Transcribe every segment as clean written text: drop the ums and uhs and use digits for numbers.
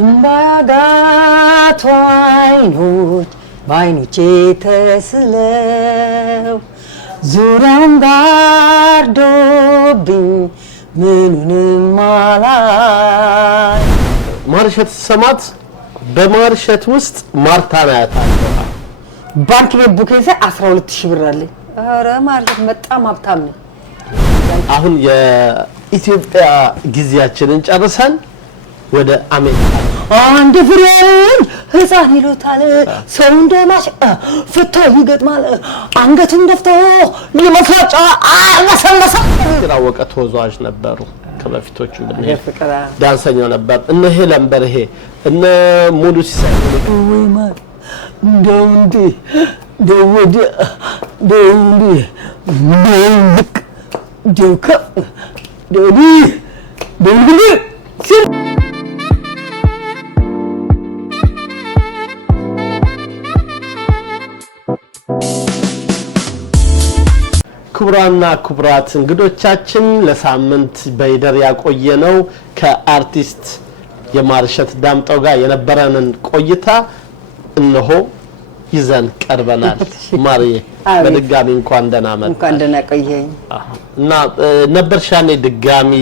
እምባያጋቱ አይኖች በአይኖቼ ተስለው ዙሪያውን ጋርዶብኝ ምኑንም አላይ ማርሸት ሰማት በማርሸት ውስጥ ማርታና ያታለው ባንክ ቤት ቡኬዛ 12000 ብር አለኝ ኧረ ማርሸት በጣም ሀብታም ነኝ አሁን የኢትዮጵያ ጊዜያችንን ጨርሰን ወደ አሜሪካ አንድ ፍሬን ህፃን ይሉታል ሰው እንደማሽ ፍታው ይገጥማል አንገቱን ደፍቶ ለመፋጫ አለሰለሰ ይራወቀ ተወዛዋዥ ነበሩ ከበፊቶቹ ዳንሰኛው ነበር እነ ሄለን በርሄ እነ ሙሉ ሲሳይ ወይ ማር እንደውንዲ ደውዲ ደውንዲ ደውልክ ደውከ ደውዲ ደውልክ ክቡራና ክቡራት እንግዶቻችን ለሳምንት በይደር ያቆየነው ከአርቲስት የማርሸት ዳምጠው ጋር የነበረንን ቆይታ እነሆ ይዘን ቀርበናል ማርዬ በድጋሚ እንኳን ደህና ቆየኝ እና ነበርሻኔ ድጋሚ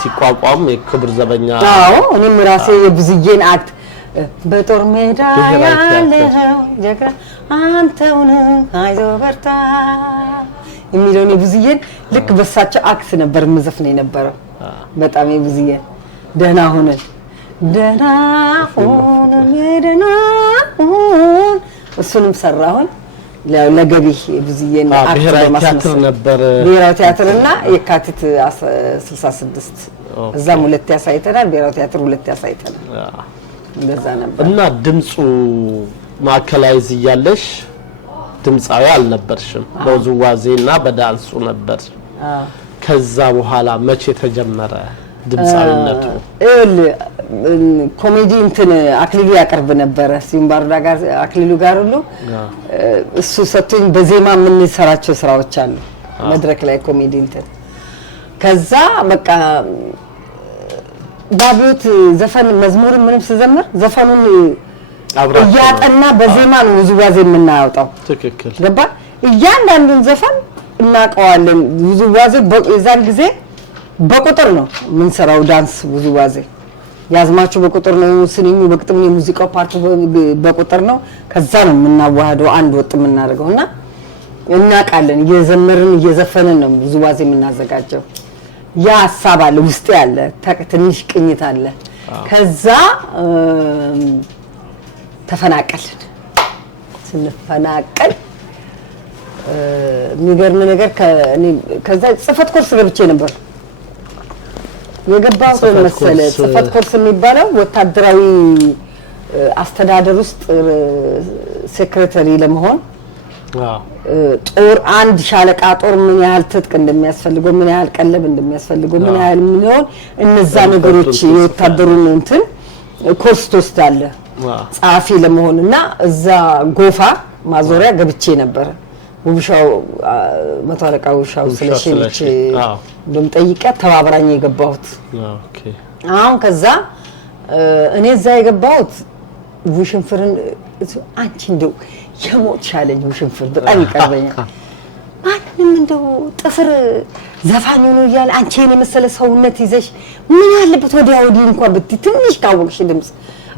ሲቋቋም የክብር ዘበኛ አዎ እኔም ራሴ የብዝዬን አክት በጦር ሜዳ ያለው ጀግና አንተውን አይዞ በርታ የሚለው ነው ብዙዬን ልክ በሳቸው አክስ ነበር መዘፍነ የነበረው በጣም የብዙዬን ደህና ሆነ እሱንም ሰራሁን ለገቢ ብዙዬን አክስ በማስመሰል ነበር ብሔራዊ ቲያትርና የካቲት 66 እዛም ሁለት ያሳይተናል ብሔራዊ ቲያትር ሁለት ያሳይተናል እንደዛ ነበር እና ድምጹ ማከላይዝ ያለሽ ድምጻዊ አልነበርሽም በውዝዋዜና በዳንሱ ነበር ከዛ በኋላ መቼ ተጀመረ ድምጻዊነቱ ኮሜዲ እንትን አክሊሉ ያቀርብ ነበር ሲምባርዳ ጋር አክሊሉ ጋር ሁሉ እሱ ሰጥቶኝ በዜማ ምን ሰራቸው ስራዎች አሉ መድረክ ላይ ኮሜዲ እንትን ከዛ በቃ ባቢዮት ዘፈን መዝሙር ምንም ሲዘምር ዘፈኑን ያጠና በዜማ ነው ውዝዋዜ የምናወጣው ትክክል ገባ እያንዳንዱን ዘፈን እናቀዋለን ውዝዋዜ በዛን ጊዜ በቁጥር ነው ምን ሰራው ዳንስ ውዝዋዜ ያዝማቹ በቁጥር ነው ስንኙ በቅጥም የሙዚቃው ፓርት በቁጥር ነው ከዛ ነው የምናዋህደው አንድ ወጥ የምናደርገውና እናቃለን እየዘመርን እየዘፈንን ነው ውዝዋዜ የምናዘጋጀው ያ ሐሳብ አለ ውስጥ ያለ ትንሽ ቅኝት አለ ከዛ ተፈናቀልን ስንፈናቀል የሚገርም ነገር ከዛ ጽፈት ኮርስ ገብቼ ነበር የገባው መሰለ ጽፈት ኮርስ የሚባለው ወታደራዊ አስተዳደር ውስጥ ሴክሬታሪ ለመሆን ጦር አንድ ሻለቃ ጦር ምን ያህል ትጥቅ እንደሚያስፈልገው ምን ያህል ቀለብ እንደሚያስፈልገው ምን ያህል ምን እነዛ ነገሮች የወታደሩን እንትን ኮርስ ተወስዳለ ጻፊ ለመሆንና እዛ ጎፋ ማዞሪያ ገብቼ ነበር ውብሻው መቶ አለቃ ውብሻው ስለሽልች እንደም ጠይቀ ተባብራኝ የገባሁት ኦኬ አሁን ከዛ እኔ እዛ የገባሁት ውሽንፍርን አንቺ እንደው የሞት ሻለኝ ውሽንፍር በጣም ይቀርበኛል ማንንም እንደው ጥፍር ዘፋኝ ነው ይያል አንቺ የኔ መሰለ ሰውነት ይዘሽ ምን ያለበት ወዲያ ወዲህ እንኳን ብትይ ትንሽ ካወቅሽ ድምጽ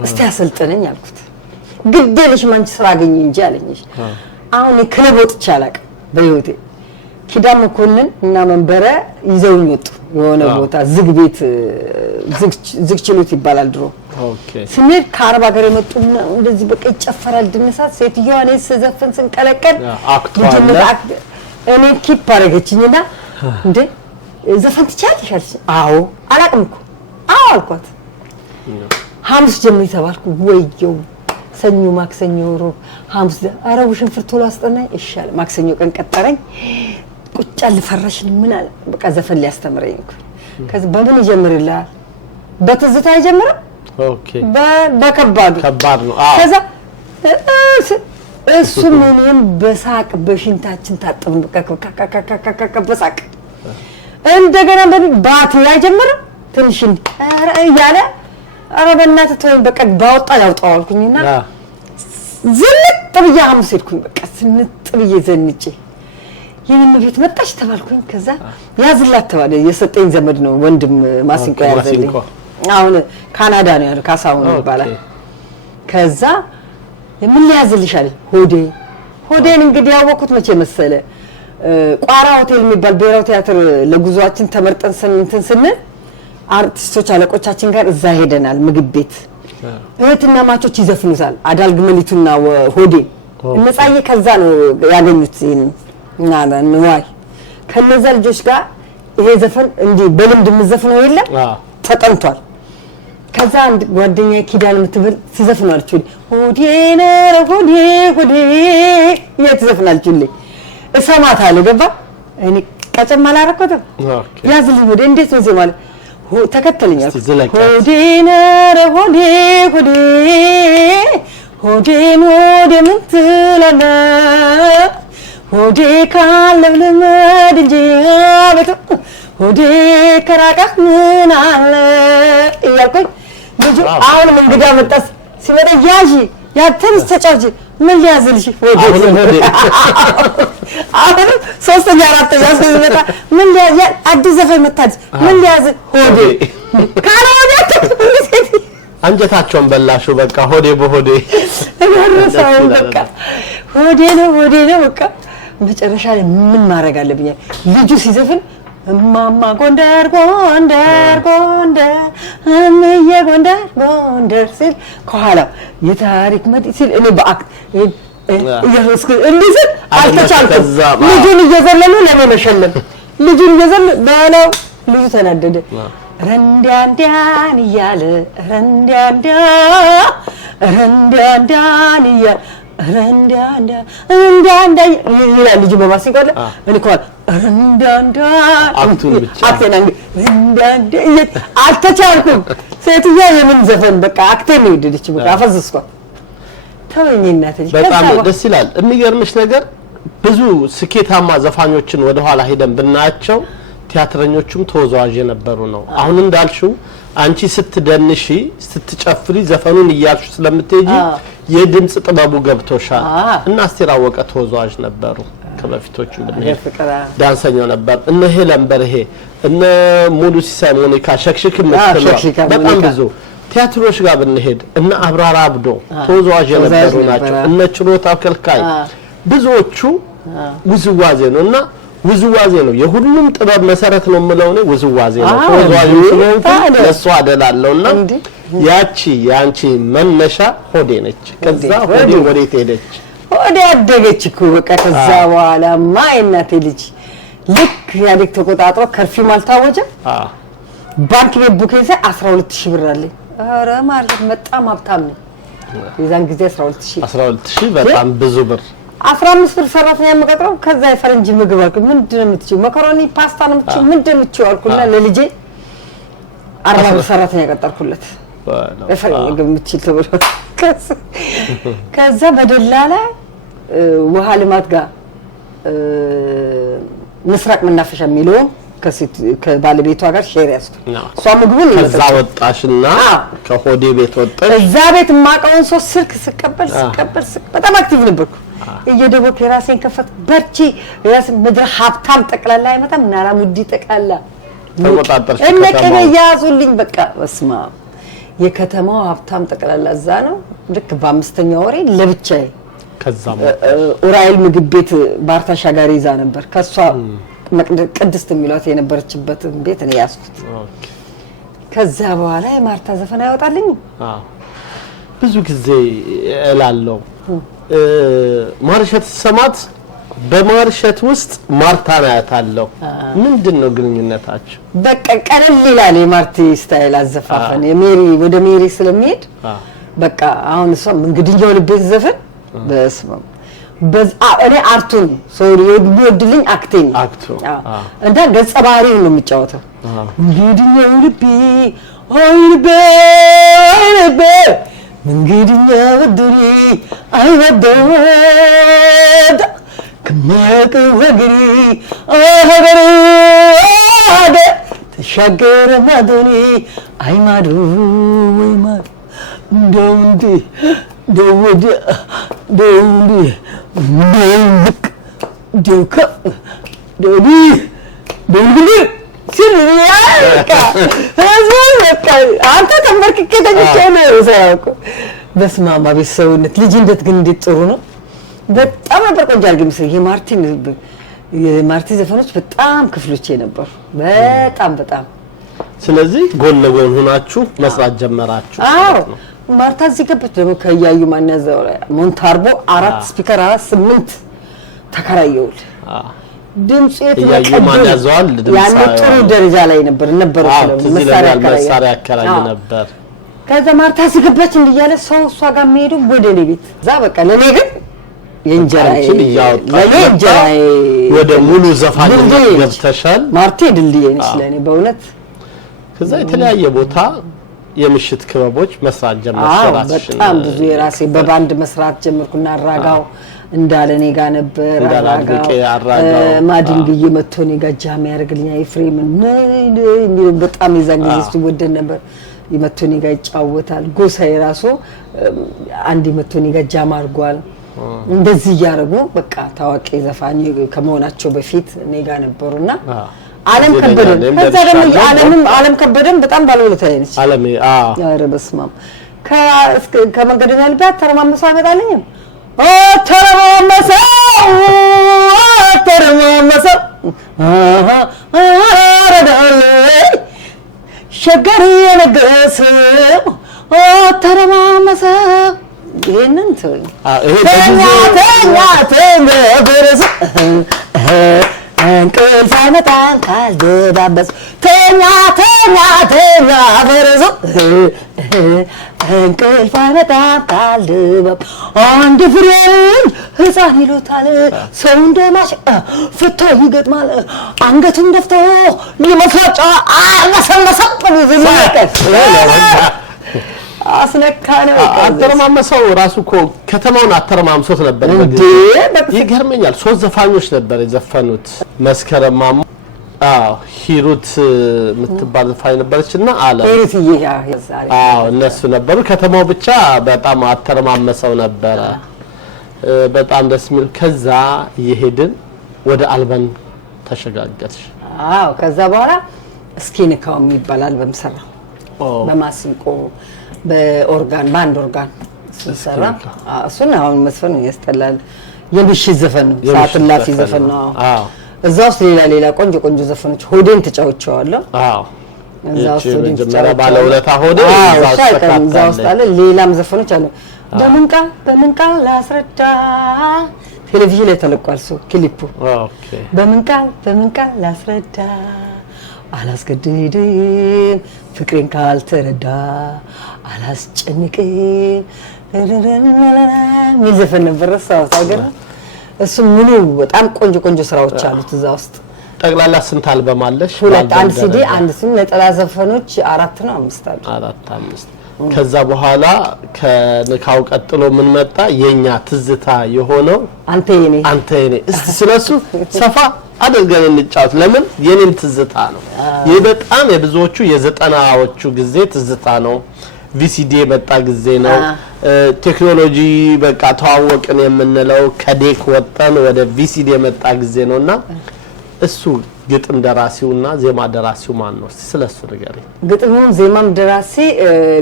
እስቲ አሰልጥነኝ አልኩት ግዴለሽ ማንቺ ስራ አገኘ እንጂ አለኝሽ አሁን ክለብ ወጥቼ አላውቅም በህይወቴ ኪዳን መኮንን እና መንበረ ይዘውኝ ወጡ የሆነ ቦታ ዝግ ቤት ዝግ ችሎት ይባላል ድሮ ኦኬ ስሜት ከአረብ ሀገር የመጡ እንደዚህ በቃ ይጨፈራል ድንሳት ሴትዮዋ እኔ ስዘፍን ስንቀለቀል እኔ ኪፕ አደረገችኝና እንዴ ዘፈን ትቻለሽ አለች አዎ አላውቅም እኮ አዎ አልኳት ሐሙስ ጀምሪ ተባልኩ ወየው ሰኞ ማክሰኞ ሮብ ሐሙስ አረቡ ሽንፍር ቶሎ አስጠናኝ ይሻል ማክሰኞ ቀን ቀጠረኝ ቁጭ አልፈረሽ ምን አለ በቃ ዘፈን ሊያስተምረኝ እኮ ከዚህ በምን ይጀምርልሃል በትዝታ ይጀምራል ኦኬ በከባድ ነው ከዛ እሱ ምንም በሳቅ በሽንታችን ታጥብን በቃ በሳቅ እንደገና ባቲ ያጀምራል ትንሽ ያለ ኧረ በእናትህ ተወኝ በቃ ባወጣ ያውጣው አልኩኝና ዝንጥ ብዬ ሐሙስ ሄድኩኝ በቃ ዝንጥ ብዬ ዘንጬ የምን ቤት መጣች ተባልኩኝ ከዛ ያዝላት ተባለ የሰጠኝ ዘመድ ነው ወንድም ማሲንቆ ያዘልኝ አሁን ካናዳ ነው ያለው ካሳሁን ይባላል ከዛ የምን ያዝልሻል ሆዴን እንግዲህ ያወኩት መቼ መሰለ ቋራ ሆቴል የሚባል ብሔራዊ ቲያትር ለጉዟችን ተመርጠን ስንል አርቲስቶች አለቆቻችን ጋር እዛ ሄደናል ምግብ ቤት እህትና ማቾች ይዘፍኑታል አዳልግመሊቱና ሆዴ እነጻዬ ከዛ ነው ያገኙት እና ንዋይ ከነዛ ልጆች ጋር ይሄ ዘፈን እንዲ በልምድ ምዘፍነው የለም ተጠንቷል ከዛ አንድ ጓደኛዬ ኪዳን ምትብል ሲዘፍናልች ሆዴ ነረ ሆዴ የትዘፍናልችልኝ እሰማታለሁ ገባ እኔ ቀጨም አላረኩትም ያዝልኝ ወደ እንዴት ነው ዜማ ማለት ተከተለኛል ሆዴ ነረ ሆዴ ምን ትላለ ሆዴ ካለብለመድ እንጂ አበቶ ሆዴ ከራቀህ ምን አለ እያልኩኝ ልጁ አሁንም እንግዳ መጣስ ሲመጣ ያጂ ያተንስ ተጫውጂ ምን ሊያዝልሽ ሆዴ አሁን ሶስተኛ አራተኛ ሲመጣ ምን ሊያዝ አዲስ ዘፈን መጣች ምን ሊያዝ ሆዴ ካለወደ አንጀታቸውን በላሹ በቃ ሆዴ በሆዴ እረሳው በቃ ሆዴ ነው በቃ መጨረሻ ላይ ምን ማድረግ አለብኝ ልጁ ሲዘፍን ማማ ጎንደር እምዬ ጎንደር ሲል ከኋላ የታሪክ መዲ ሲል እኔ በአክት እየረስኩ እንዲህ አልተቻልኩም ልጁን እየዘለሉ ለመሸለም ልጁን እየዘለሉ ባለው ልጁ ተናደደ ረንዳንዳን እያለ ረንዳንዳን እያለ ረንዳንዳ ይላል ልጁ በማሲንቆ እኔ እኮ ረንዳንዳ አክቱን ብቻ አክተናንግ ረንዳንዳ አልተቻልኩም ሴትያ የምን ዘፈን በቃ አክተን ይወደደች በቃ አፈዝስኳት ተወኝ እናቴ በጣም ደስ ይላል የሚገርምሽ ነገር ብዙ ስኬታማ ዘፋኞችን ወደ ኋላ ሄደን ብናያቸው ቲያትረኞቹም ተወዛዋዥ የነበሩ ነው አሁን እንዳልሽው አንቺ ስትደንሺ ስትጨፍሪ ዘፈኑን እያልሽ ስለምትሄጂ የድምጽ ጥበቡ ገብቶሻል እና አስቴር አወቀ ተወዛዋዥ ነበሩ ከበፊቶቹም ብንሄድ ዳንሰኛው ነበር እነ ሄለን በርሄ እነ ሙሉ ሲሳይ ሞኒካ ሸክሽክ ምትለው በጣም ብዙ ቲያትሮች ጋር ብንሄድ እነ አብራራ አብዶ ተወዛዋዥ የነበሩ ናቸው እነ ችሎታ ከልካይ ብዙዎቹ ውዝዋዜ ነውና ውዝዋዜ ነው የሁሉም ጥበብ መሰረት ነው የምለው ነው ውዝዋዜ ነው ተወዛዋዥ ነው ለሱ አደላለውና ያንቺ መነሻ ሆዴ ነች ከዛ ሆዴ ወዴት ሄደች ሆዴ አደገች እኮ በቃ ከዛ በኋላ ማይናቴ ልጅ ልክ ያደግ ተቆጣጥሮ ከርፊው ማልታወጀ ባንክ ቤት ቡኬዛ 12000 ብር አለኝ ኧረ ማለት በጣም ሀብታም ነኝ የዛን ጊዜ 12000 በጣም ብዙ ብር 15 ብር ሰራተኛ መቀጥረው ከዛ የፈረንጅ ምግብ አልኩ ምንድነው የምትችይው መካሮኒ ፓስታ ነው የምትችይው ምንድነው የምትችይው አልኩና ለልጄ 40 ብር ሰራተኛ ቀጠርኩለት የፈረንጅ ምግብ የምትችል ተብሎ ከዛ በደላላ ውሃ ልማት ጋር ምስራቅ መናፈሻ የሚለው ከባለቤቷ ጋር ሼር ያስኩ እሷ ምግቡን ከዛ ወጣሽና ከሆዴ ቤት ወጣሽ እዛ ቤት ማቀውን ሶስት ስልክ ስቀበል በጣም አክቲቭ ነበርኩ እየደወልኩ የራሴን ከፈት በርቺ የራስ ምድር ሀብታም ጠቅላላ አይመጣም ናራ ሙዲ ጠቅላላ ተቆጣጣርሽ ከተማው ያዙልኝ በቃ በስማ የከተማው ሀብታም ጠቅላላ እዛ ነው ልክ በአምስተኛው ወሬ ለብቻዬ ከዛም ኡራኤል ምግብ ቤት ባርታ ሻጋሪ ይዛ ነበር ከሷ ቅድስት የሚሏት የነበረችበት ቤት ነው ያስኩት ከዛ በኋላ የማርታ ዘፈን ያወጣልኝ ብዙ ጊዜ እላለሁ ማርሸት ሰማት በማርሸት ውስጥ ማርታ ናያታለሁ ምንድነው ግንኙነታችሁ በቃ ቀለል ይላል የማርቲ ስታይል አዘፋፈን የሜሪ ወደ ሜሪ ስለሚሄድ በቃ አሁን እሷ እንግዲህው ልቤ ዘፈን በስመ እኔ አርቱን ሶሪ ይወድልኝ አክቲንግ እንደ ገጸ ባህሪው ነው የሚጫወተው እንግዲህው ልቤ ልቤ እንግዲህው ድሪ አይወደድ ከማቅ ወግሪ አገሬ ተሻገረ ማዶኔ አይ ማዶ ወይ ማዶ እንደው እንዴ ደውድ ደውድ ደውቅ ደውካ ደውዲ ደውዲ ሲልያካ በቃ አንተ ተንበርክኬ ተኝቼ ነው ሰራኩ። በስመ አብ አቤት ሰውነት ልጅነት ግን እንዴት ጥሩ ነው። በጣም ነበር ቆንጆ አድርጌ ምስል የማርቲን ዘፈኖች በጣም ክፍሎቼ ነበሩ በጣም ስለዚህ ጎን ለጎን ሆናችሁ መስራት ጀመራችሁ። አዎ ማርታ እዚህ ገባች ደግሞ ከያዩ ማን ያዘው ሞንታርቦ 4 ስፒከር 8 ተከራየውል ድምጽ ያዩ ማን ያዘዋል ድምጽ ያን ጥሩ ደረጃ ላይ ነበር መሳሪያ ያከራይ ነበር። ከዛ ማርታ እዚህ ገባች እንዲያለ ሰው እሷ ጋር መሄዱ ወደ እኔ ቤት እዛ በቃ ለኔ ግን የእንጀራዬ ወደ ሙሉ ዘፋኝ ገብተሻል። ማርቴ ድልድዬ ነች ለኔ በእውነት። ከዛ የተለያየ ቦታ የምሽት ክበቦች መስራት ጀመርሽ። በጣም ብዙ የራሴ በባንድ መስራት ጀመርኩና አራጋው እንዳለ እኔ ጋር ነበር አራጋው ማዲንግዬ መጥቶ እኔ ጋር ጃም ያደርግልኛል። ኤፍሬምን በጣም የዛን ጊዜ ሲወደድ ነበር። ይመጥቶ እኔ ጋር ይጫወታል። ጎሳዬ ራሱ አንድ ይመጥቶ እኔ ጋር ጃም አድርጓል። እንደዚህ ያረጉ በቃ ታዋቂ ዘፋኝ ከመሆናቸው በፊት እኔ ጋር ነበሩና ዓለም ከበደን ከዛ ደግሞ ዓለም ከበደን በጣም ባለውለታዬ ነች። ዓለም ኧረ በስመ አብ ከመንገደኛ ልባ ተረማመሰው አይመጣልኝም። ተረማመሰው ሸገር የነገሰው ተረማመሰው ይሄንን ተወኝ ተኛ በረስ እንቅልፍ አይመጣም ካልደባበስ ተኛ በረስ እንቅልፍ አይመጣም ካልደባብ አንድ ፍሬን ሕፃን ይሉታል ሰው እንደማሽ ፍቶ ይገጥማል አንገቱን ደፍቶ ሊመፈጫ አለሰለሰም ዝምቀት አስነካነው አተረማመሰው ራሱ እኮ ከተማውን አተረማምሶት ነበር። ይገርመኛል 3 ዘፋኞች ነበር የዘፈኑት መስከረም ማሙ ሂሩት የምትባል ዘፋኝ ነበረችና አለ እነሱ ነበሩ። ከተማው ብቻ በጣም አተረማመሰው ነበር። በጣም ደስ የሚል ከዛ እየሄድን ወደ አልበም ተሸጋገርሽ። ከዛ በኋላ እስኪ ንካው የሚባል አልበም ሰራ በማሲንቆ በኦርጋን ባንድ ኦርጋን ሰራ። እሱን አሁን መስፈን ያስጠላል። የምሽት ዘፈን ነው ሰዓት ላፊ ዘፈን ነው። እዛ ውስጥ ሌላ ቆንጆ ዘፈኖች ሆዴን ተጫውቼዋለሁ። እዛ ውስጥ መጀመሪያ ባለውለታ ሆዴ እዛ ውስጥ አለ። ሌላም ዘፈኖች አሉ። በምን ቃል ላስረዳ ቴሌቪዥን ላይ ተለቋል እሱ ክሊፑ። በምን ቃል ላስረዳ አላስገድድም ፍቅሬን ካልተረዳ አላስጨንቅም ሚል ዘፈን ነበር። ረሳሁት አይገር እሱ ሙሉ በጣም ቆንጆ ስራዎች አሉት እዛ ውስጥ። ጠቅላላ ስንት አልበም አለሽ? 2 አንድ ሲዲ አንድ ሲዲ ነጠላ ዘፈኖች 4 ነው 5 አሉ። 4 5 ከዛ በኋላ ከንካው ቀጥሎ ምን መጣ? የኛ ትዝታ የሆነው አንተ የኔ እስቲ ስለሱ ሰፋ አድርገን እንጫወት። ለምን የኔን ትዝታ ነው። ይሄ በጣም የብዙዎቹ የ90ዎቹ ጊዜ ትዝታ ነው። ቪሲዲ የመጣ ጊዜ ነው። ቴክኖሎጂ በቃ ተዋወቅን የምንለው ከዴክ ወጣን ወደ ቪሲዲ የመጣ ጊዜ ነውና እሱ ግጥም ደራሲውና ዜማ ደራሲው ማን ነው? ስለሱ ንገረኝ።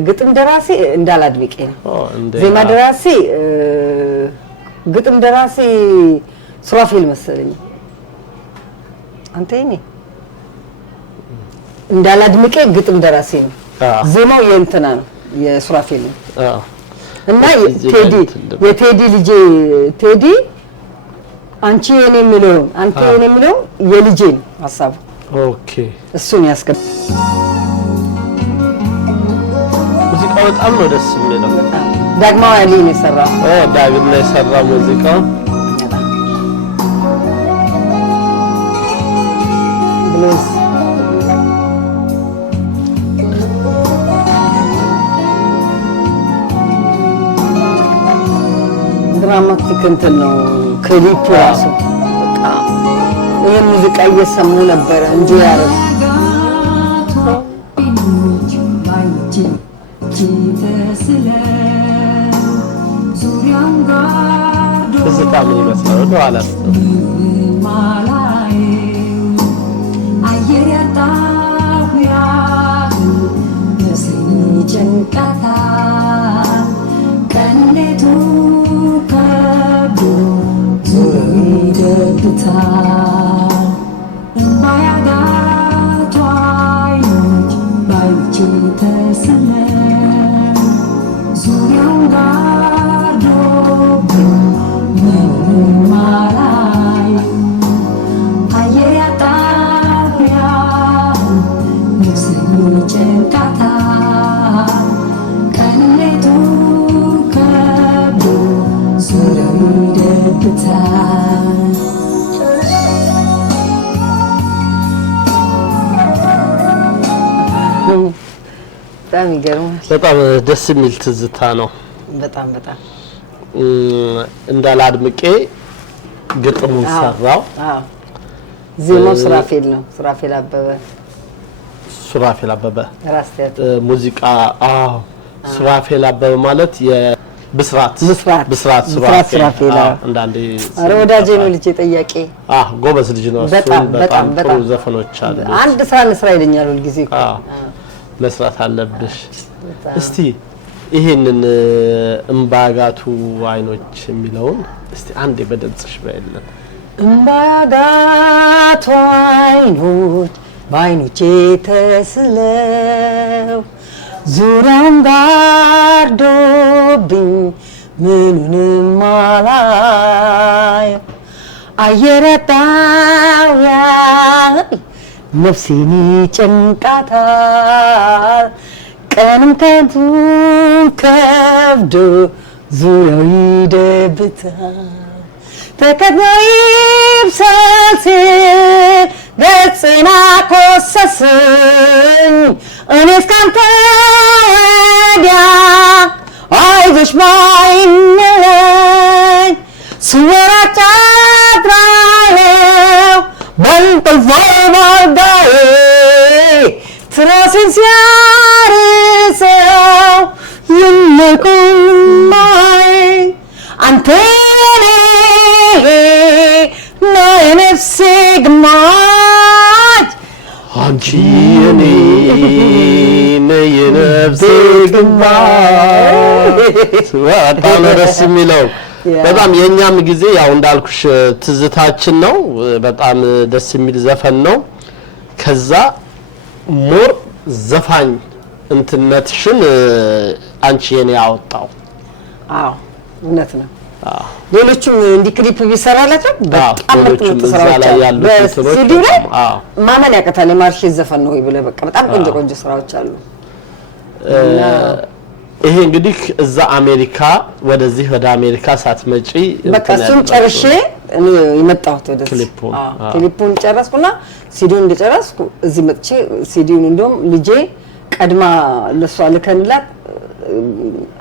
ግጥም ደራሲ እንዳላድብቄ ነው። ዜማ ደራሲ ግጥም ደራሲ ሱራፌል መሰለኝ። አንተ ይኔ እንዳላድምቄ ግጥም ደራሲ ነው። ዜማው የእንትና ነው የሱራፌል ነው። እና የቴዲ ልጅ ቴዲ አንቺ የኔ የሚለው አንተ የኔ የሚለው የልጄ ነው ሐሳቡ። ኦኬ እሱን ያስቀም ሙዚቃው በጣም ነው ደስ የሚለው። ዳግማዊ አሊ ነው የሰራው። ዳግም ነው የሰራው ሙዚቃው። ብሉዝ ድራማቲክ እንትን ነው ክሊፑ ራሱ በቃ ይሄ ሙዚቃ እየሰሙ ነበር እንጂ ያረግ ትዝታ ምን ይመስላል? ወደ ኋላ በጣም ደስ የሚል ትዝታ ነው። በጣም እንዳላድምቄ ግጥሙን ሰራው። ዜማው ሱራፌል አበበ ራስቴት ሙዚቃ ሱራፌል አበበ ማለት የብስራት ሱራፌል እንዳንዴ ወዳጄ ነው ልጅ ጠያቄ ጎበዝ ልጅ ነው። በጣም ጥሩ ዘፈኖች አሉ። አንድ ስራ ይለኛል ሁሉ ጊዜ መስራት አለብሽ። እስቲ ይሄንን እምባጋቱ አይኖች የሚለውን እስቲ አንዴ በድምጽሽ በእለን። እምባጋቱ አይኖች በአይኖቼ ተስለው ዙሪያውን ጋርዶብኝ ምኑንም አላየው አየር ያጣው ነፍሴን ይጨንቃታል ቀንም ከንቱ ከብዶ ዙሪያው ይደብታል ተከትሎ ይብሰል ገጽና ኮሰስኝ እኔስ ካንተ ወዲያ አይዞሽ ባይነኝ ስወራጭ አድራለሁ በእንቅልፌ ባልጋዬ ትራሴን ሲያርሰው ይነቁማይ አንተ ነፍሴ ግማሽ አንቺ የኔ የነፍሴ ግማሽ በጣም ደስ የሚለው በጣም የኛም ጊዜ ያው እንዳልኩሽ ትዝታችን ነው። በጣም ደስ የሚል ዘፈን ነው። ከዛ ሞር ዘፋኝ እንትነትሽን አንቺ የኔ ያወጣው እውነት ነው። ሌሎችም እንዲህ ክሊፕ ቢሰራላቸው በጣም ምርጥ ስራዎች አሉ። በሲዲ ላይ ማመን ያቀታል። የማርሽ ዘፈን ነው ወይ ብለህ በቃ በጣም ቆንጆ ስራዎች አሉ። ይሄ እንግዲህ እዛ አሜሪካ ወደዚህ ወደ አሜሪካ ሳትመጪ በቃ እሱን ጨርሼ እኔ የመጣሁት ወደ ክሊፑን ጨረስኩና ሲዲውን እንደጨረስኩ እዚህ መጥቼ ሲዲውን እንደውም ልጄ ቀድማ ለሷ ልከንላት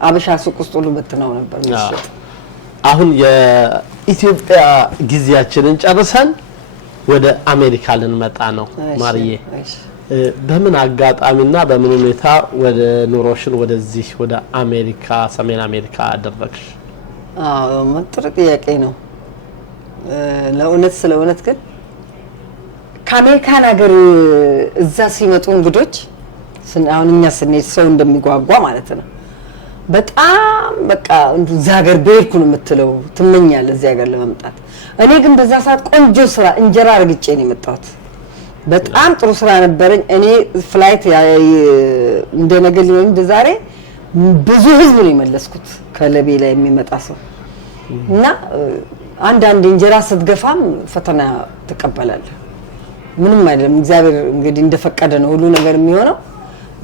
አበሻ ሱቅ ውስጥ ሁሉ በትናው ነበር ምሽት። አሁን የኢትዮጵያ ጊዜያችንን ጨርሰን ወደ አሜሪካ ልንመጣ ነው ማርዬ። በምን አጋጣሚና በምን ሁኔታ ወደ ኑሮሽን ወደዚህ ወደ አሜሪካ ሰሜን አሜሪካ አደረግሽ? ጥሩ ጥያቄ ነው። ለእውነት ግን ከአሜሪካን ሀገር እዛ ሲመጡ እንግዶች አሁን እኛ ስንሄድ ሰው እንደሚጓጓ ማለት ነው። በጣም በቃ እዛ ሀገር በሄድኩ ነው የምትለው ትመኛለህ እዚህ ሀገር ለመምጣት። እኔ ግን በዛ ሰዓት ቆንጆ ስራ እንጀራ አርግጬ ነው የመጣሁት። በጣም ጥሩ ስራ ነበረኝ። እኔ ፍላይት እንደነገ ሊሆን እንደዛሬ ብዙ ህዝብ ነው የመለስኩት ከለቤ ላይ የሚመጣ ሰው እና አንዳንድ እንጀራ ስትገፋም ፈተና ተቀበላለህ። ምንም አይደለም። እግዚአብሔር እንግዲህ እንደፈቀደ ነው ሁሉ ነገር የሚሆነው።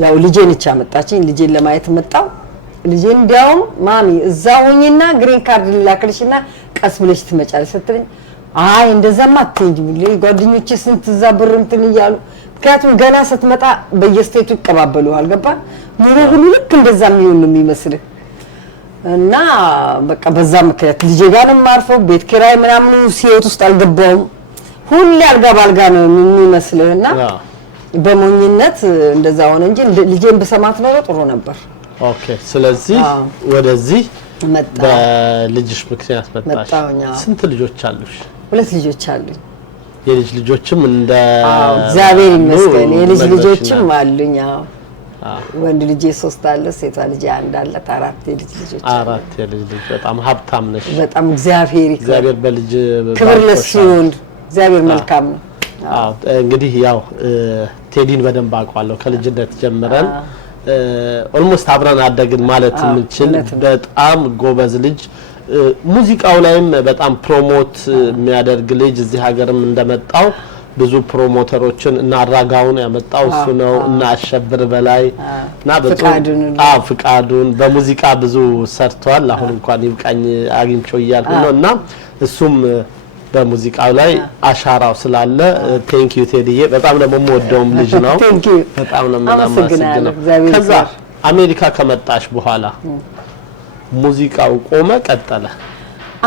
ያው ልጄን እቻ መጣችኝ። ልጄን ለማየት መጣው። ልጄን እንዲያውም ማሚ እዛ ሆኝና ግሪን ካርድ ላክልሽና ቀስ ብለሽ ትመጫለሽ ስትልኝ አይ እንደዛማ አትንጂ ብለ ጓደኞቼ ስንት እዛ ብር እንትን ይያሉ። ምክንያቱም ገና ስትመጣ በየስቴቱ ይቀባበሉሃል። ገባ ኑሮ ሁሉ ልክ እንደዛ የሚሆን ነው የሚመስልህ እና በቃ በዛ ምክንያት ልጄ ጋርም ማርፈው ቤት ኪራይ ምናምን ሲወት ውስጥ አልገባውም። ሁሉ አልጋ ባልጋ ነው የሚመስልህና በሞኝነት እንደዛ ሆነ እንጂ ልጄን በሰማት ነው ጥሩ ነበር። ኦኬ ስለዚህ ወደዚህ በልጅሽ ምክንያት መጣሽ ስንት ልጆች አሉሽ 2 ልጆች አሉኝ የልጅ ልጆችም እንደ እግዚአብሔር ይመስገን የልጅ ልጆችም አሉኝ ወንድ ልጅ 3 አለ ሴቷ ልጅ 1 አለ 4 የልጅ ልጆች 4 የልጅ ልጅ በጣም ሀብታም ነሽ በጣም እግዚአብሔር በልጅ ክብር ለሲሆን እግዚአብሔር መልካም ነው እንግዲህ ያው ቴዲን በደንብ አውቃለሁ ከልጅነት ጀምረን ኦልሞስት አብረን አደግን ማለት እንችል በጣም ጎበዝ ልጅ ሙዚቃው ላይም በጣም ፕሮሞት የሚያደርግ ልጅ እዚህ ሀገርም እንደመጣው ብዙ ፕሮሞተሮችን እና አራጋውን ያመጣው እሱ ነው እና አሸብር በላይ እና በጣም ፍቃዱን በሙዚቃ ብዙ ሰርቷል አሁን እንኳን ይብቃኝ አግኝቼው እያልኩ ነው እና እሱም በሙዚቃው ላይ አሻራው ስላለ ቴንክ ዩ ቴዲዬ በጣም ነው የምወደውም ልጅ ነው በጣም ነው የምናመሰግነው ከዛ አሜሪካ ከመጣሽ በኋላ ሙዚቃው ቆመ ቀጠለ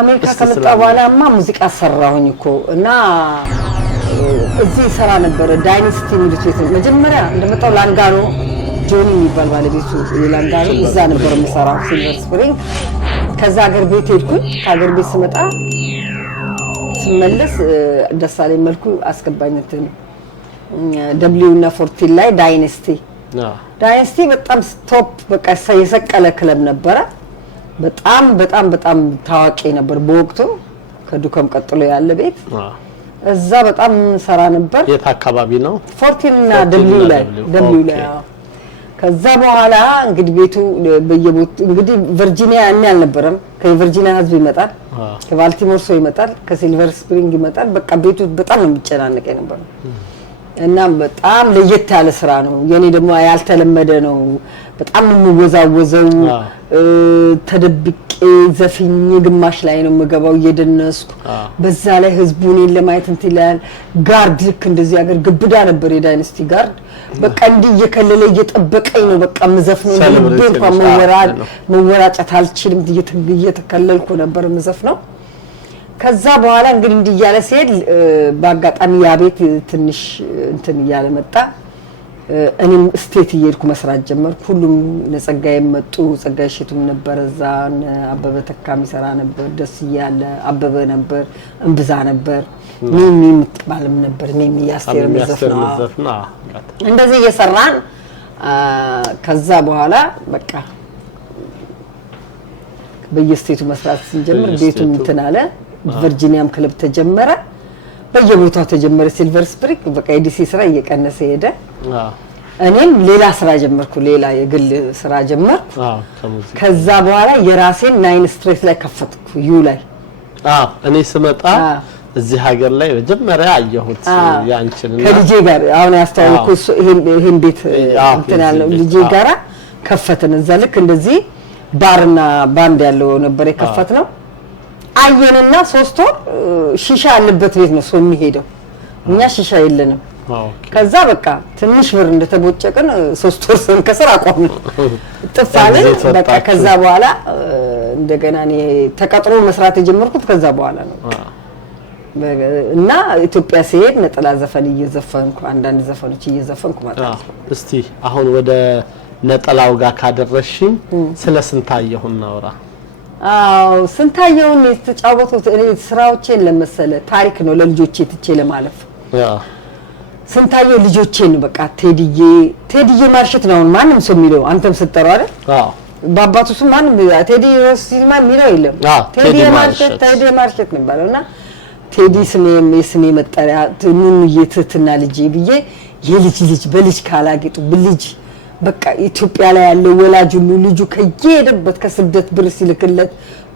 አሜሪካ ከመጣ በኋላማ ሙዚቃ ሰራሁኝ እኮ እና እዚህ ሰራ ነበር ዳይናስቲ ሚሊቴት መጀመሪያ እንደመጣው ላንጋኖ ጆኒ የሚባል ባለቤቱ ላንጋኖ እዛ ነበር የምሰራው ሲልቨር ስፕሪንግ ከዛ ሀገር ቤት ሄድኩኝ ከሀገር ቤት ስመጣ ስመለስ ደሳለኝ መልኩ አስገባኝ እንትን ደብሊው እና 14 ላይ ዳይናስቲ በጣም ስቶፕ በቃ የሰቀለ ክለብ ነበረ በጣም ታዋቂ ነበር በወቅቱ ከዱከም ቀጥሎ ያለ ቤት እዛ በጣም ሰራ ነበር የት አካባቢ ነው 14 እና ደብሊው ላይ ከዛ በኋላ እንግዲህ ቤቱ በየቦቱ እንግዲህ ቨርጂኒያ እኛ አልነበረም ከቨርጂኒያ ህዝብ ይመጣል ከባልቲሞር ሰው ይመጣል ከሲልቨር ስፕሪንግ ይመጣል በቃ ቤቱ በጣም ነው የሚጨናነቅ ነበር እና በጣም ለየት ያለ ስራ ነው የኔ ደግሞ ያልተለመደ ነው በጣም የሚወዛወዘው ተደብቄ ዘፍኝ ግማሽ ላይ ነው መገባው እየደነስኩ በዛ ላይ ህዝቡን ለማየት እንትላል ጋርድ ልክ እንደዚህ ሀገር ግብዳ ነበር የዳይናስቲ ጋርድ በቃ እንዲህ እየከለለ እየጠበቀኝ ነው በቃ መዘፍነው ልቤ መወራጨት አልችልም እየተከለልኩ ነበር መዘፍነው ከዛ በኋላ እንግዲህ እንዲያለ ሲሄድ በአጋጣሚ ያ ቤት ትንሽ እንትን እያለ መጣ እኔም ስቴት እየሄድኩ መስራት ጀመርኩ ሁሉም ለጸጋዬ መጡ ጸጋዬ ሽቱም ነበር እዛ አበበ ተካሚ ሰራ ነበር ደስ ይያለ አበበ ነበር እንብዛ ነበር ሚሚ ምትባልም ነበር ሚሚ ያስቴር መዘፍና እንደዚህ እየሰራን ከዛ በኋላ በቃ በየስቴቱ መስራት ሲጀምር ቤቱም እንትን አለ ቨርጂኒያም ክለብ ተጀመረ በየቦታው ተጀመረ ሲልቨር ስፕሪንግ በቃ የዲሲ ስራ እየቀነሰ ሄደ እኔም ሌላ ስራ ጀመርኩ ሌላ የግል ስራ ጀመርኩ ከዛ በኋላ የራሴን 9 ስትሬት ላይ ከፈትኩ ዩ ላይ እኔ ስመጣ እዚህ ሀገር ላይ መጀመሪያ አየሁት ያንቺንና ከልጄ ጋር አሁን ያስተዋወቅኩ ይሄን ቤት እንትን ያለው ልጄ ጋራ ከፈትን እዛ ልክ እንደዚህ ባርና ባንድ ያለው ነበር የከፈትነው አየንና 3 ወር ሺሻ ያለበት ቤት ነው ሰው የሚሄደው እኛ ሺሻ የለንም ከዛ በቃ ትንሽ ብር እንደተቦጨቀን 3 ወር ሰንከስር አቆምን ጥፋለን በቃ ከዛ በኋላ እንደገና እኔ ተቀጥሮ መስራት የጀመርኩት ከዛ በኋላ ነው እና ኢትዮጵያ ሲሄድ ነጠላ ዘፈን እየዘፈንኩ አንዳንድ ዘፈኖች እየዘፈንኩ ማለት ነው እስቲ አሁን ወደ ነጠላው ጋር ካደረሽኝ ስለ ስንታየሁ እናውራ ስንታየሁን የተጫወቱት እኔ ስራዎቼን ለመሰለ ታሪክ ነው ለልጆቼ ትቼ ለማለፍ ስንታየሁ ልጆቼን በቃ ቴዲዬ ማርሸት ነው ማንም ሰው የሚለው አንተም ስትጠራው አይደል በአባቱ ስም ማንም ቴዲ ሲኒማ የሚለው የለም ቴዲ ማርሸት ነው ባለውና ቴዲ ስሜ መጠሪያ ምን የትትና ልጅ ብዬ የልጅ በልጅ ካላጌጡ በልጅ በቃ ኢትዮጵያ ላይ ያለው ወላጅ ሁሉ ልጁ ከየሄደበት ከስደት ብር ሲልክለት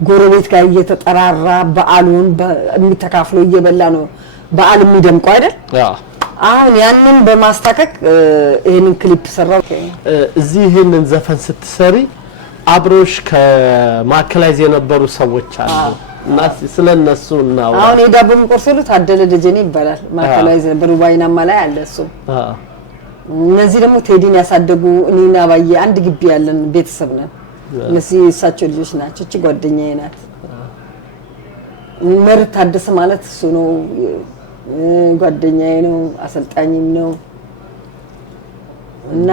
ጎረቤት ጋር እየተጠራራ በዓሉን በሚተካፍለው እየበላ ነው በዓል የሚደምቀው አይደል አሁን ያንን በማስተካከል ይሄንን ክሊፕ ሰራው እዚህ ይሄንን ዘፈን ስትሰሪ አብሮሽ ከማከላይዝ የነበሩ ሰዎች አሉ እና ስለነሱ ነው አሁን የዳቦም ቆርሰሉ ታደለ ደጀኔ ይባላል ማከላይዝ ነበር ባይናማ ላይ አለ እሱ እነዚህ ደግሞ ቴዲን ያሳደጉ እኔና ባየ አንድ ግቢ ያለን ቤተሰብ ነን እነዚህ እሳቸው ልጆች ናቸው እቺ ጓደኛዬ ናት መርት ታደሰ ማለት እሱ ነው ጓደኛዬ ነው አሰልጣኝም ነው እና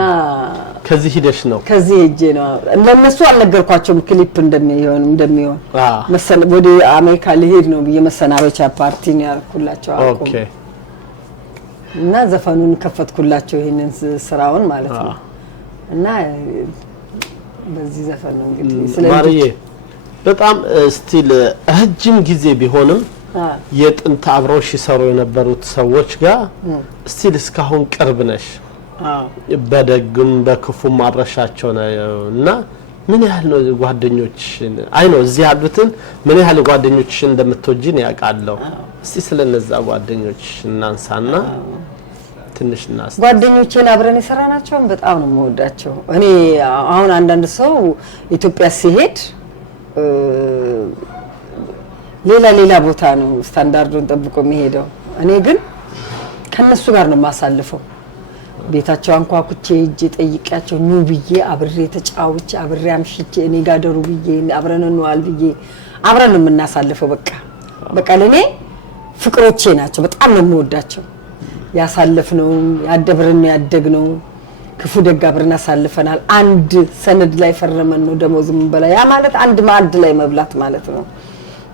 ከዚህ ሂደሽ ነው ከዚህ ሄጄ ነው ለነሱ አልነገርኳቸውም ክሊፕ እንደሚሆን መሰለ ወደ አሜሪካ ልሄድ ነው በየመሰናበቻ ፓርቲ ነው ያልኩላቸው አቆም ኦኬ እና ዘፈኑን ከፈትኩላቸው ይሄንን ስራውን ማለት ነው እና በዚህ ዘፈን ነው እንግዲህ ማርዬ በጣም ስቲል ረጅም ጊዜ ቢሆንም የጥንት አብረውሽ ይሰሩ የነበሩት ሰዎች ጋር ስቲል እስካሁን ቅርብ ነሽ በደግም በክፉም አብረሻቸው ነውና ምን ያህል ነው ጓደኞችሽን አይ ነው እዚህ ያሉትን ምን ያህል ጓደኞችሽን እንደምትወጂን ያውቃለሁ እስቲ ስለነዛ ጓደኞችሽ እናንሳና ትንሽና ጓደኞቼን አብረን የሰራናቸው በጣም ነው የምወዳቸው እኔ አሁን አንዳንድ ሰው ኢትዮጵያ ሲሄድ ሌላ ቦታ ነው ስታንዳርዱን ጠብቆ የሚሄደው እኔ ግን ከነሱ ጋር ነው ማሳልፈው ቤታቸው አንኳኩቼ እጄ ጠይቃቸው ኑ ብዬ አብሬ ተጫውቼ አብሬ አምሽቼ እኔ ጋር ደሩ ብዬ አብረን እንዋል ብዬ አብረን የምናሳልፈው በቃ ለኔ ፍቅሮቼ ናቸው በጣም ነው የምወዳቸው ያሳልፍነው ያደብረን ያደግነው ክፉ ደግ አብረን አሳልፈናል አንድ ሰነድ ላይ ፈረመን ነው ደሞዝም በላ ያ ማለት አንድ ማዕድ ላይ መብላት ማለት ነው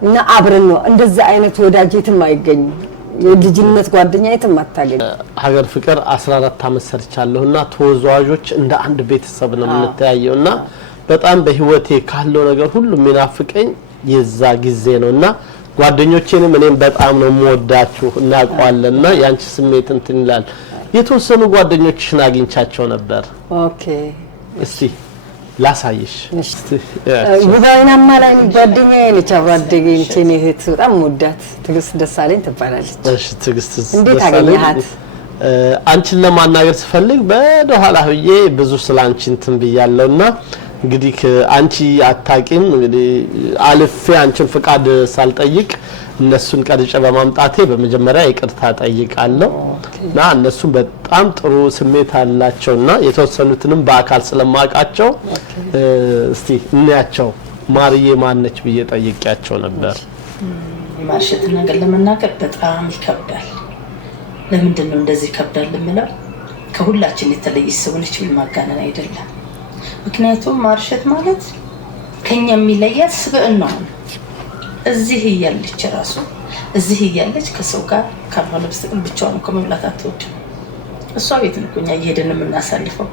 እና አብረን ነው እንደዛ አይነት ወዳጅትም አይገኝም የልጅነት ጓደኛይትም አታገኝ ሀገር ፍቅር 14 አመት ሰርቻለሁና ተወዛዋዦች እንደ አንድ ቤተሰብ ነው የምንተያየውና በጣም በህይወቴ ካለው ነገር ሁሉ የሚናፍቀኝ የዛ ጊዜ ነውና ጓደኞቼንም እኔም በጣም ነው የምወዳችሁ እናቋለና ያንቺ ስሜት እንትን ይላል የተወሰኑ ጓደኞችሽን አግኝቻቸው ነበር ኦኬ እስቲ ላሳይሽ እስቲ ጉባኤናማ ላይ ጓደኛዬ ነች አብራደገኝ እኔ እህት በጣም ወዳት ትግስት ደሳለኝ ትባላለች እሺ ትግስት እንዴት አገኘሃት አንቺን ለማናገር ስፈልግ በደኋላ ሆዬ ብዙ ስላንቺ እንትን ብያለሁና እንግዲህ አንቺ አታቂም እንግዲህ አልፌ አንቺን ፍቃድ ሳልጠይቅ እነሱን ቀርጬ በማምጣቴ በመጀመሪያ ይቅርታ ጠይቃለሁ እና እነሱም በጣም ጥሩ ስሜት አላቸውና የተወሰኑትንም በአካል ስለማቃቸው እስቲ እንያቸው ማርዬ ማነች ብዬ ጠይቄያቸው ነበር ማርሸት ነገር ለመናገር በጣም ይከብዳል ለምንድን ነው እንደዚህ ይከብዳል ለምለው ከሁላችን የተለየች ሰው ነች ማጋነን አይደለም ምክንያቱም ማርሸት ማለት ከኛ የሚለያት ስብዕና ነው እዚህ ያለች ራሱ እዚህ ያለች ከሰው ጋር ካልሆነ በስተቀር ብቻዋን ከመብላት አትወድም እሷ ቤት ነው እኛ እየሄድን የምናሳልፈው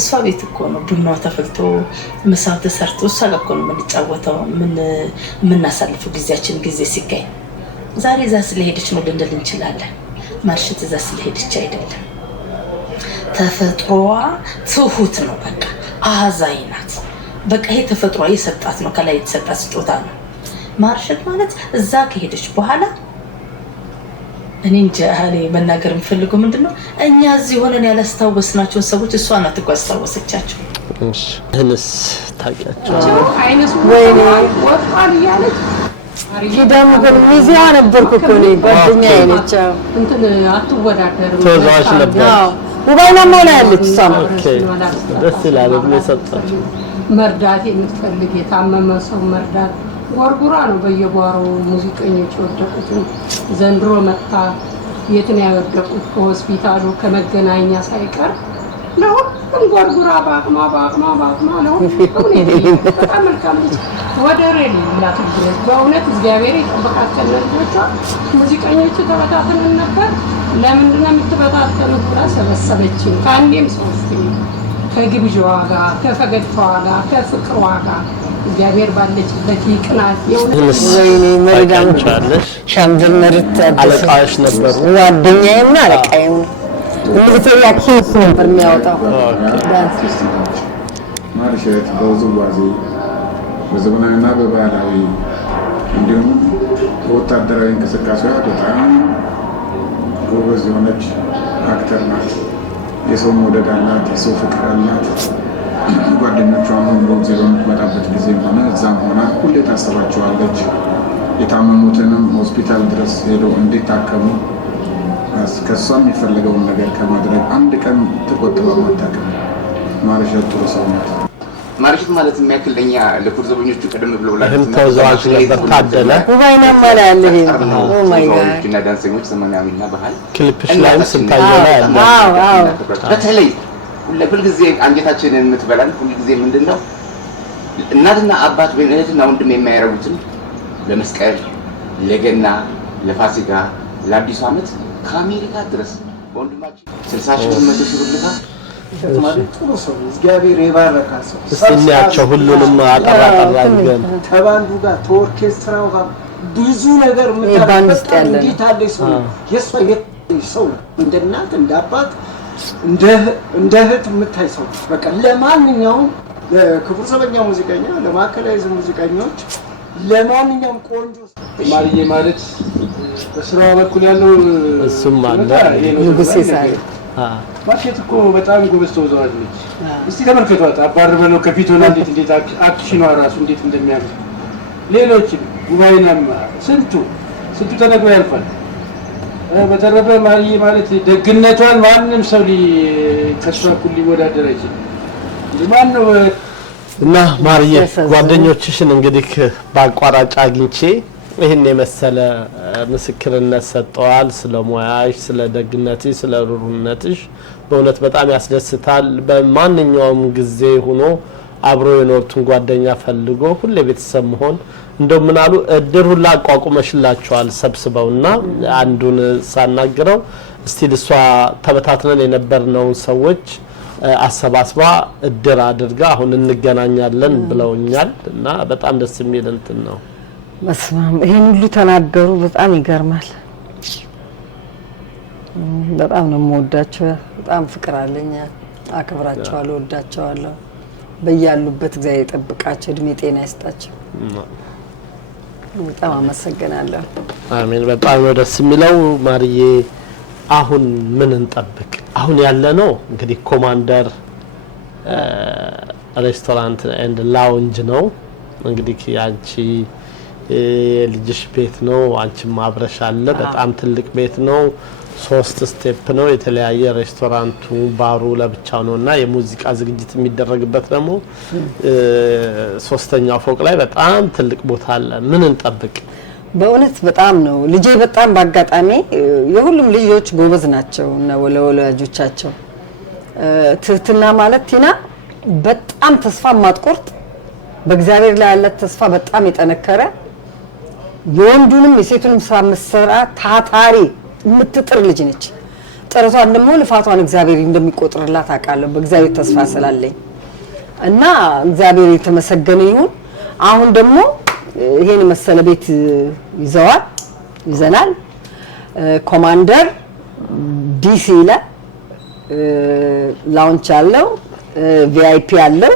እሷ ቤት እኮ ነው ቡናው ተፈልቶ ምሳው ተሰርቶ እሷ ጋር እኮ ነው የምንጫወተው የምናሳልፈው ጊዜያችን ጊዜ ሲገኝ ዛሬ እዛ ስለሄደች ነው ልንል እንችላለን ማርሸት እዛ ስለሄደች አይደለም ተፈጥሮዋ ትሁት ነው በቃ አዛኝ ናት በቃ ይሄ ተፈጥሮ የሰጣት ነው ከላይ የተሰጣት ስጦታ ነው ማርሸት ማለት እዛ ከሄደች በኋላ እኔ እንጃ መናገር የምፈልገው ምንድነው እኛ እዚህ ሆነን ያላስታወስናቸው ሰዎች እሷ ናት እኮ አስታወሰቻቸው እሺ እነስ ታውቂያቸው አይነሱ ወይኔ ወጣል ያለች ኪዳኑ ግን ሚዚያ ነበርኩ እኮ ነው ጓደኛዬ ነች እንትን አትወዳደርም ተወዛዋዥ ነበር ሙባይናማ ላይ ያለች ሳም ኦኬ ደስ ይላል ለሰጣች መርዳት የምትፈልግ የታመመ ሰው መርዳት ጎርጉራ ነው በየጓሮ ሙዚቀኞች ወደቁት ዘንድሮ መጣ የት ነው ያወደቁት ከሆስፒታሉ ከመገናኛ ሳይቀር ነው ጎርጉራ ባቅማ ነው በጣም መልካም ወደር የላት በእውነት እግዚአብሔር ይጠብቃቸው ልጆቿ ሙዚቀኞቹ ተበታተንን ነበር ለምንድን ነው የምትበታተኑት ብላ ሰበሰበችኝ ከአንዴም ሶስት ከግብዣዋ ጋር ከፈገግታዋ ጋር ከፍቅሯ ጋር እግዚአብሔር ባለችበት ይቅናት ወይኔ መርዳም ሻምበል መርት አለቃሽ ነበሩ ጓደኛዬም አለቃዬም እንግዲህ ያኪስ ነበር የሚያወጣው ማርሸት በውዝዋዜ በዘመናዊና በባህላዊ እንዲሁም በወታደራዊ እንቅስቃሴዋ በጣም ጎበዝ የሆነች አክተር ናት የሰው መውደድ አላት የሰው ፍቅር አላት ጓደኞቿን ሁሉ እዚህ በምትመጣበት ጊዜም ሆነ እዛም ሆና ሁሌ ታስባቸዋለች የታመሙትንም ሆስፒታል ድረስ ሄደው እንዲታከሙ ከሷም የሚፈልገውን ነገር ከማድረግ አንድ ቀን ተቆጥባ ማታከም ማርሸት ጥሩ ሰው ናት ማርሸት ማለት የሚያክል ለኛ ለኩር ዘበኞቹ ቀደም ብለው ለምን ተወዛዋዥ ነበር ታደለ ሙባይናማ ላይ ያለ ኦ ማይ ጋድ እና ዳንሰኞች ዘመናዊና ባህል ክሊፕሽ ላይ ስንታየው ላይ አዎ በተለይ ሁሉ ጊዜ አንጀታችንን የምትበላን ሁሉ ጊዜ ምንድነው እናትና አባት ወይ እህትና ወንድም የማያረጉትን ለመስቀል ለገና ለፋሲካ ለአዲስ ዓመት ከአሜሪካ ድረስ ወንድማችን 60,000 100,000 ልካ ማለት ጥሩ ሰው እግዚአብሔር የባረካ ሰው እስቲያቸው ሁሉንም አጠራጠራገን ከባንዱ ጋር ተኦርኬስትራው ጋር ብዙ ነገር ምታረጋግጥ እንዴት አለ ሰው የሷ ሰው እንደናት እንዳባት እንደ እህት የምታይ ሰው በቃ ለማንኛውም ለክቡር ዘበኛ ሙዚቀኛ ለማከላይዝ ሙዚቀኞች ለማንኛውም ቆንጆ ማርዬ ማለት በስራው በኩል ያለው እሱም አለ ንጉሴ ሳይ ማርሸት እኮ በጣም ጎበዝ ተወዛዋዥ ነች። እስቲ ተመልከቷት አባር በለው ከፊት ሆነ እንዴት አክሽኗ ራሱ እንዴት እንደሚያምር ሌሎች ጉባኤናም ስንቱ ተነግሮ ያልፋል። በተረፈ ማርዬ ማለት ደግነቷን ማንም ሰው ከሷ እኩል ሊወዳደር አይችልም። ማን ነው እና ማርዬ ጓደኞችሽን እንግዲህ ባቋራጭ አግኝቼ ይሄን የመሰለ ምስክርነት ሰጠዋል ስለ ሙያሽ ስለ ደግነትሽ ስለ ሩሩነትሽ በእውነት በጣም ያስደስታል። በማንኛውም ጊዜ ሆኖ አብሮ የኖርቱን ጓደኛ ፈልጎ ሁሌ ቤተሰብ መሆን እንደው ምን አሉ እድር ሁላ አቋቁመሽላቸዋል ሰብስበውና አንዱን ሳናግረው እስቲ ልሷ ተበታትነን የነበርነው ሰዎች አሰባስባ እድር አድርጋ አሁን እንገናኛለን ብለውኛል እና በጣም ደስ የሚል እንትን ነው። መስማም ይሄን ሁሉ ተናገሩ። በጣም ይገርማል። በጣም ነው የምወዳቸው። በጣም ፍቅር አለኝ። አከብራቸዋለሁ፣ ወዳቸዋለሁ። በያሉበት እግዚአብሔር ይጠብቃቸው፣ እድሜ ጤና ይስጣቸው። በጣም አመሰግናለሁ። አሜን። በጣም ነው ደስ የሚለው ማርዬ። አሁን ምን እንጠብቅ? አሁን ያለ ነው እንግዲህ ኮማንደር ሬስቶራንት ኤንድ ላውንጅ ነው እንግዲህ ያንቺ ልጅሽ ቤት ነው። አንቺም አብረሽ አለ። በጣም ትልቅ ቤት ነው። 3 ስቴፕ ነው። የተለያየ ሬስቶራንቱ ባሩ ለብቻው ነውና የሙዚቃ ዝግጅት የሚደረግበት ደግሞ 3ኛው ፎቅ ላይ በጣም ትልቅ ቦታ አለ። ምን እንጠብቅ? በእውነት በጣም ነው ልጄ በጣም ባጋጣሚ የሁሉም ልጆች ጎበዝ ናቸው እና ወላጆቻቸው ትህትና ማለት ቲና በጣም ተስፋ ማትቆርጥ በእግዚአብሔር ላይ ያለ ተስፋ በጣም የጠነከረ የወንዱንም የሴቱንም ስራ መስራ ታታሪ የምትጥር ልጅ ነች። ጥረቷን ደግሞ ልፋቷን እግዚአብሔር እንደሚቆጥርላት አውቃለሁ በእግዚአብሔር ተስፋ ስላለኝ እና እግዚአብሔር የተመሰገነ ይሁን። አሁን ደግሞ ይሄን መሰለ ቤት ይዘናል። ኮማንደር ዲሲ ላይ ላውንች አለው፣ ቪአይፒ አለው፣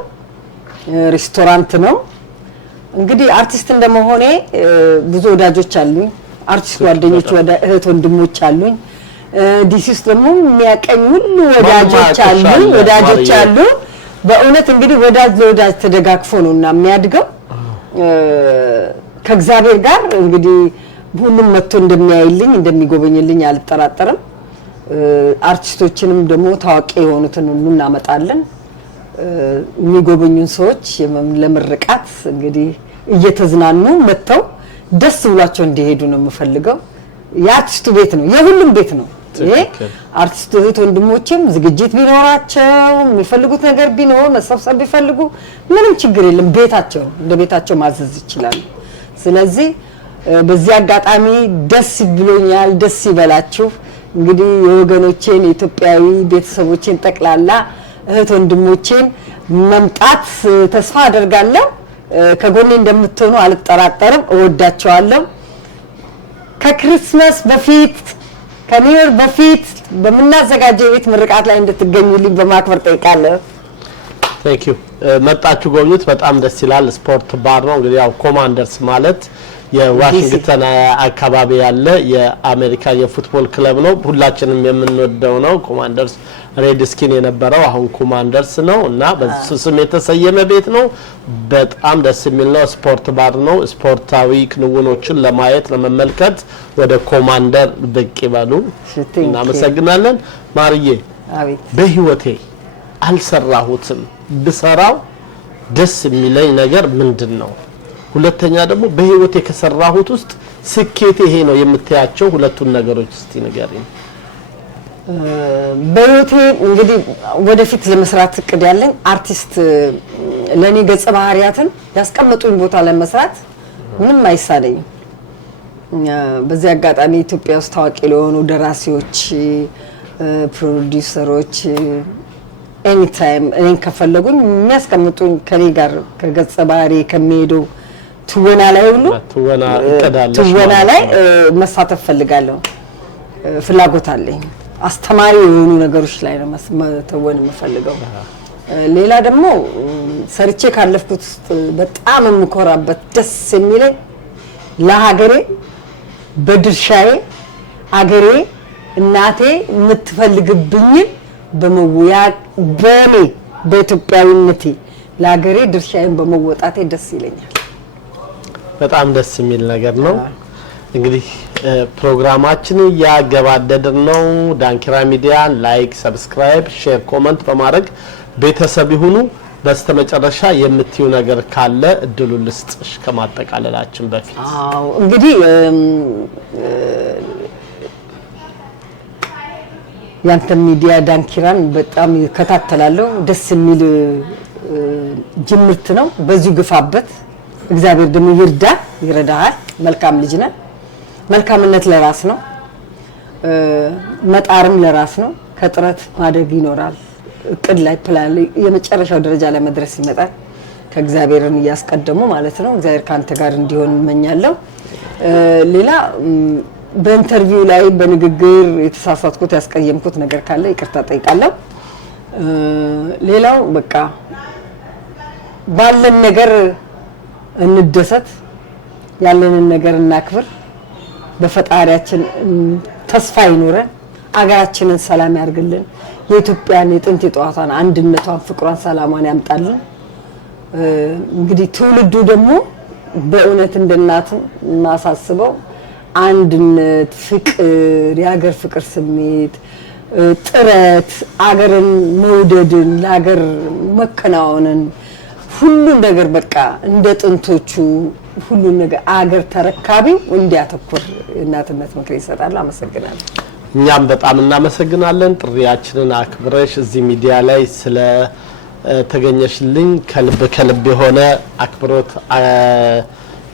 ሬስቶራንት ነው። እንግዲህ አርቲስት እንደመሆኔ ብዙ ወዳጆች አሉኝ፣ አርቲስት ጓደኞች እህት ወንድሞች አሉኝ። ዲሲ ውስጥ ደግሞ የሚያቀኝ ሁሉ ወዳጆች አሉ። በእውነት እንግዲህ ወዳጅ ለወዳጅ ተደጋግፎ ነውና የሚያድገው ከእግዚአብሔር ጋር እንግዲህ ሁሉም መጥቶ እንደሚያይልኝ እንደሚጎበኝልኝ አልጠራጠርም። አርቲስቶችንም ደግሞ ታዋቂ የሆኑትን ሁሉ እናመጣለን። የሚጎበኙን ሰዎች ለምርቃት እንግዲህ እየተዝናኑ መጥተው ደስ ብሏቸው እንዲሄዱ ነው የምፈልገው። የአርቲስቱ ቤት ነው፣ የሁሉም ቤት ነው። ይሄ አርቲስት እህት ወንድሞችም ዝግጅት ቢኖራቸው የሚፈልጉት ነገር ቢኖር መሰብሰብ ቢፈልጉ ምንም ችግር የለም። ቤታቸው እንደ ቤታቸው ማዘዝ ይችላሉ። ስለዚህ በዚህ አጋጣሚ ደስ ብሎኛል። ደስ ይበላችሁ። እንግዲህ የወገኖቼን የኢትዮጵያዊ ቤተሰቦቼን ጠቅላላ እህት ወንድሞቼን መምጣት ተስፋ አደርጋለሁ። ከጎኔ እንደምትሆኑ አልጠራጠርም። እወዳቸዋለሁ። ከክሪስማስ በፊት ከኒውር በፊት በመናዘጋጀው የቤት ምርቃት ላይ እንድትገኙልኝ በማክበር ጠይቃለሁ። ቴንክ ዩ። መጣችሁ ጎብኙት። በጣም ደስ ይላል። ስፖርት ባር ነው እንግዲህ ያው ኮማንደርስ ማለት የዋሽንግተን አካባቢ ያለ የአሜሪካ የፉትቦል ክለብ ነው። ሁላችንም የምንወደው ነው። ኮማንደርስ ሬድ ስኪን የነበረው አሁን ኮማንደርስ ነው እና በሱ ስም የተሰየመ ቤት ነው። በጣም ደስ የሚል ነው። ስፖርት ባር ነው። ስፖርታዊ ክንውኖችን ለማየት ለመመልከት ወደ ኮማንደር ብቅ ይበሉ። እናመሰግናለን። ማርዬ በህይወቴ አልሰራሁትም ብሰራው ደስ የሚለኝ ነገር ምንድነው? ሁለተኛ ደግሞ በህይወቴ ከሰራሁት ውስጥ ስኬቴ ይሄ ነው የምታያቸው ሁለቱን ነገሮች እስቲ ንገሪኝ። በህይወቴ እንግዲህ ወደፊት ለመስራት እቅድ ያለኝ አርቲስት ለኔ ገጸ ባህሪያትን ያስቀምጡኝ ቦታ ለመስራት ምንም አይሳነኝም። በዚህ አጋጣሚ ኢትዮጵያ ውስጥ ታዋቂ ለሆኑ ደራሲዎች፣ ፕሮዲውሰሮች ኤኒ ታይም እኔን ከፈለጉኝ የሚያስቀምጡኝ ከኔ ጋር ከገጸ ባህሪ ከሚሄደው ትወና ላይ ሁሉ ትወና ላይ መሳተፍ ፈልጋለሁ። ፍላጎት አለኝ። አስተማሪ የሆኑ ነገሮች ላይ ነው መተወን የምፈልገው። ሌላ ደግሞ ሰርቼ ካለፍኩት በጣም የምኮራበት ደስ የሚለኝ ለሀገሬ በድርሻዬ አገሬ እናቴ የምትፈልግብኝ በመውያ በኔ በኢትዮጵያዊነቴ ለሀገሬ ድርሻዬን በመወጣቴ ደስ ይለኛል። በጣም ደስ የሚል ነገር ነው። እንግዲህ ፕሮግራማችንን ያገባደድን ነው። ዳንኪራ ሚዲያ ላይክ፣ ሰብስክራይብ፣ ሼር፣ ኮሜንት በማድረግ ቤተሰብ ይሁኑ። በስተመጨረሻ የምትዩ ነገር ካለ እድሉን ልስጥሽ ከማጠቃለላችን በፊት። አዎ እንግዲህ ያንተ ሚዲያ ዳንኪራን በጣም ይከታተላለሁ። ደስ የሚል ጅምርት ነው። በዚሁ ግፋበት። እግዚአብሔር ደግሞ ይረዳሃል። መልካም ልጅ ነህ። መልካምነት ለራስ ነው፣ መጣርም ለራስ ነው። ከጥረት ማደግ ይኖራል። እቅድ ላይ ፕላን የመጨረሻው ደረጃ ላይ መድረስ ይመጣል። ከእግዚአብሔርን እያስቀደሙ ማለት ነው። እግዚአብሔር ካንተ ጋር እንዲሆን እመኛለሁ። ሌላ በኢንተርቪው ላይ በንግግር የተሳሳትኩት ያስቀየምኩት ነገር ካለ ይቅርታ ጠይቃለሁ። ሌላው በቃ ባለን ነገር እንደሰት፣ ያለንን ነገር እናክብር፣ በፈጣሪያችን ተስፋ ይኖረን፣ አገራችንን ሰላም ያርግልን፣ የኢትዮጵያን የጥንት የጧቷን አንድነቷን፣ ፍቅሯን፣ ሰላሟን ያምጣልን። እንግዲህ ትውልዱ ደግሞ በእውነት እንደናት ማሳስበው አንድነት፣ ፍቅር፣ የሀገር ፍቅር ስሜት፣ ጥረት፣ አገርን መውደድን፣ ለሀገር መከናወንን ሁሉ ነገር በቃ እንደ ጥንቶቹ ሁሉ ነገር አገር ተረካቢው እንዲያተኩር እናትነት ምክር ይሰጣል። አመሰግናለሁ። እኛም በጣም እናመሰግናለን። ጥሪያችንን አክብረሽ እዚህ ሚዲያ ላይ ስለ ተገኘሽልኝ ከልብ የሆነ አክብሮት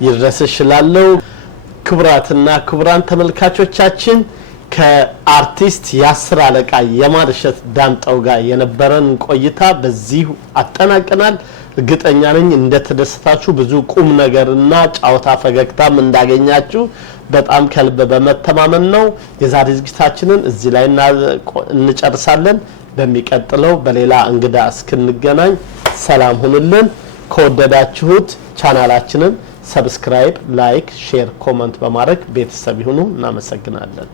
ይድረስሽ እላለሁ። ክቡራትና ክቡራን ተመልካቾቻችን ከአርቲስት የአስር አለቃ የማርሸት ዳምጠው ጋር የነበረን ቆይታ በዚህ አጠናቀናል። እርግጠኛ ነኝ እንደተደሰታችሁ ብዙ ቁም ነገርና ጫወታ ፈገግታም እንዳገኛችሁ በጣም ከልብ በመተማመን ነው የዛሬ ዝግጅታችንን እዚህ ላይ እንጨርሳለን። በሚቀጥለው በሌላ እንግዳ እስክንገናኝ ሰላም ሁኑልን። ከወደዳችሁት ቻናላችንን ሰብስክራይብ፣ ላይክ፣ ሼር፣ ኮሜንት በማድረግ ቤተሰብ ይሁኑ። እናመሰግናለን።